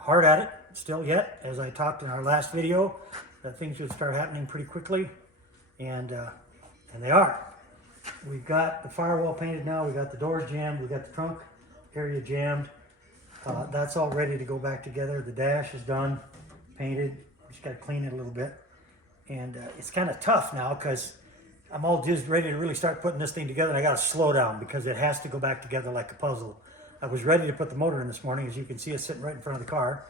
hard at it still yet. As I talked in our last video, that things should start happening pretty quickly, and they are. We've got the firewall painted now. We got the doors jammed. We got the trunk area jammed. That's all ready to go back together. The dash is done, painted. We just got to clean it a little bit, and it's kind of tough now because I'm all just ready to really start putting this thing together, and I got to slow down because it has to go back together like a puzzle. I was ready to put the motor in this morning. As you can see, it's sitting right in front of the car.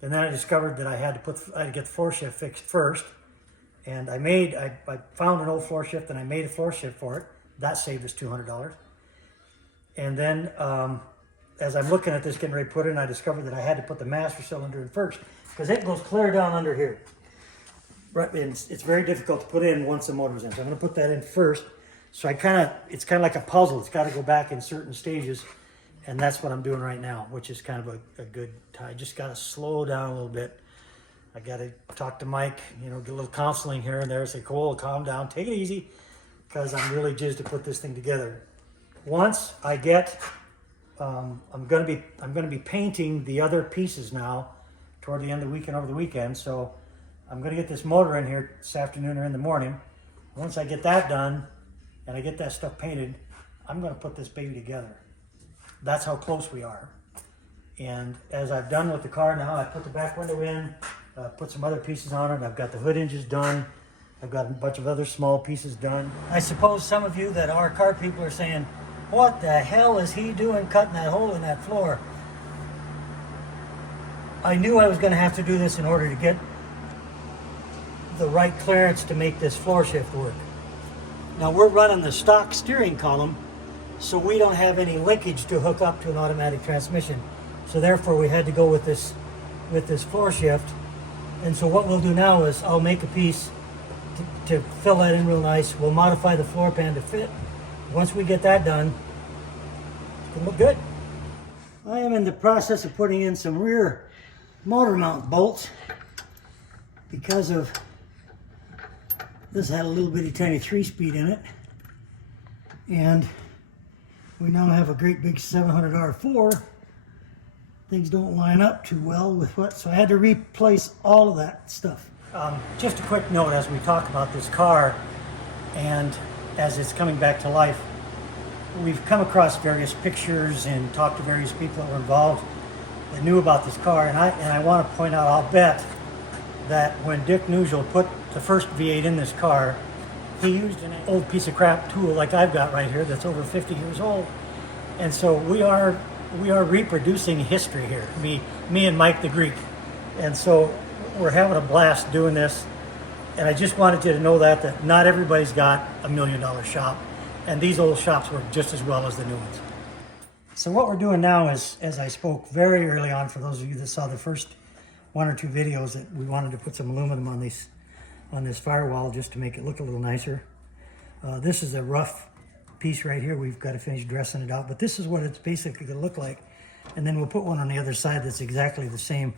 And then I discovered that I had to get the floor shift fixed first. And I found an old floor shift and I made a floor shift for it. That saved us $200. And then as I'm looking at this, getting ready to put it in, I discovered that I had to put the master cylinder in first because it goes clear down under here. Right, and it's very difficult to put in once the motor's in. So I'm going to put that in first. So it's kind of like a puzzle. It's got to go back in certain stages. And that's what I'm doing right now, which is kind of a good time. I just got to slow down a little bit. I got to talk to Mike, get a little counseling here and there. Say, Cole, calm down, take it easy, because I'm really jizzed to put this thing together. Once I get, I'm going to be painting the other pieces now toward the end of the week and over the weekend. So I'm going to get this motor in here this afternoon or in the morning. Once I get that done and I get that stuff painted, I'm going to put this baby together. That's how close we are. And as I've done with the car now, I put the back window in, put some other pieces on it. I've got the hood hinges done. I've got a bunch of other small pieces done. I suppose some of you that are car people are saying, what the hell is he doing cutting that hole in that floor? I knew I was going to have to do this in order to get the right clearance to make this floor shift work. Now we're running the stock steering column, so we don't have any linkage to hook up to an automatic transmission. So therefore we had to go with this floor shift. And so what we'll do now is I'll make a piece to fill that in real nice. We'll modify the floor pan to fit. Once we get that done, it'll look good. I am in the process of putting in some rear motor mount bolts because of this had a little bitty tiny 3-speed in it. And we now have a great big 700 R4. Things don't line up too well with what, so I had to replace all of that stuff. Just a quick note as we talk about this car and as it's coming back to life, we've come across various pictures and talked to various people that were involved that knew about this car, and I want to point out, I'll bet that when Dick Nugel put the first V8 in this car, he used an old piece of crap tool like I've got right here that's over 50 years old. And so we are reproducing history here, me and Mike the Greek. And so we're having a blast doing this. And I just wanted you to know that not everybody's got $1 million shop. And these old shops work just as well as the new ones. So what we're doing now is, as I spoke very early on, for those of you that saw the first 1 or 2 videos, that we wanted to put some aluminum on this firewall just to make it look a little nicer. This is a rough piece right here. We've got to finish dressing it out, but this is what it's basically going to look like. And then we'll put one on the other side that's exactly the same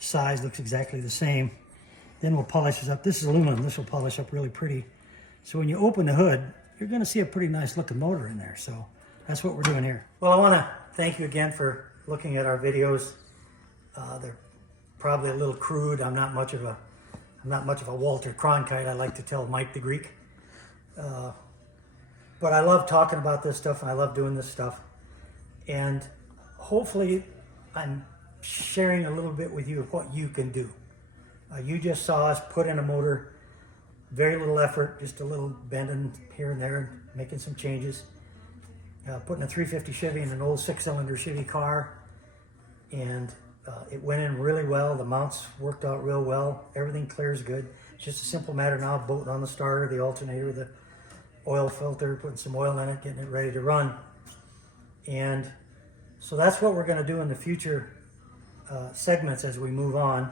size, looks exactly the same. Then we'll polish this up. This is aluminum. This will polish up really pretty. So when you open the hood, you're going to see a pretty nice looking motor in there. So that's what we're doing here. Well, I want to thank you again for looking at our videos. They're probably a little crude. I'm not much of a Walter Cronkite. I like to tell Mike the Greek. But I love talking about this stuff, and I love doing this stuff. And hopefully I'm sharing a little bit with you of what you can do. You just saw us put in a motor, very little effort, just a little bending here and there, making some changes. Putting a 350 Chevy in an old 6-cylinder Chevy car. And it went in really well. The mounts worked out real well. Everything clears good. It's just a simple matter now of bolting on the starter, the alternator, the oil filter, putting some oil in it, getting it ready to run. And so that's what we're going to do in the future segments as we move on.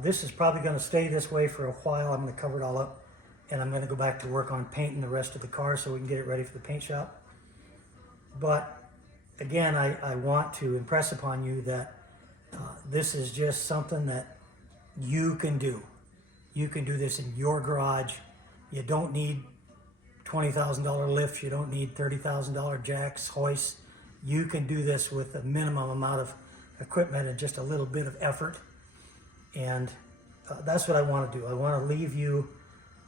This is probably going to stay this way for a while. I'm going to cover it all up, and I'm going to go back to work on painting the rest of the car so we can get it ready for the paint shop. But again, I want to impress upon you that this is just something that you can do. You can do this in your garage. You don't need $20,000 lifts. You don't need $30,000 jacks, hoists. You can do this with a minimum amount of equipment and just a little bit of effort. And that's what I want to do. I want to leave you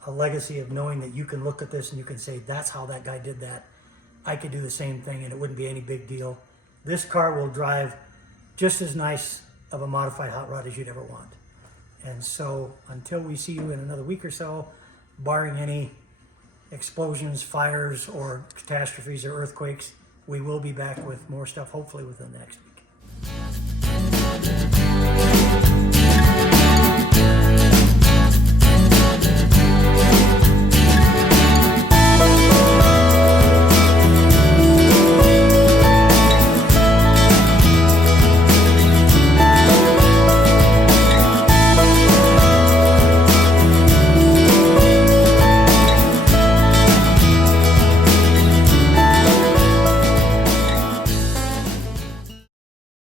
a legacy of knowing that you can look at this and you can say, that's how that guy did that. I could do the same thing and it wouldn't be any big deal. This car will drive just as nice of a modified hot rod as you'd ever want. And so until we see you in another week or so, barring any explosions, fires, or catastrophes or earthquakes, we will be back with more stuff hopefully within the next week.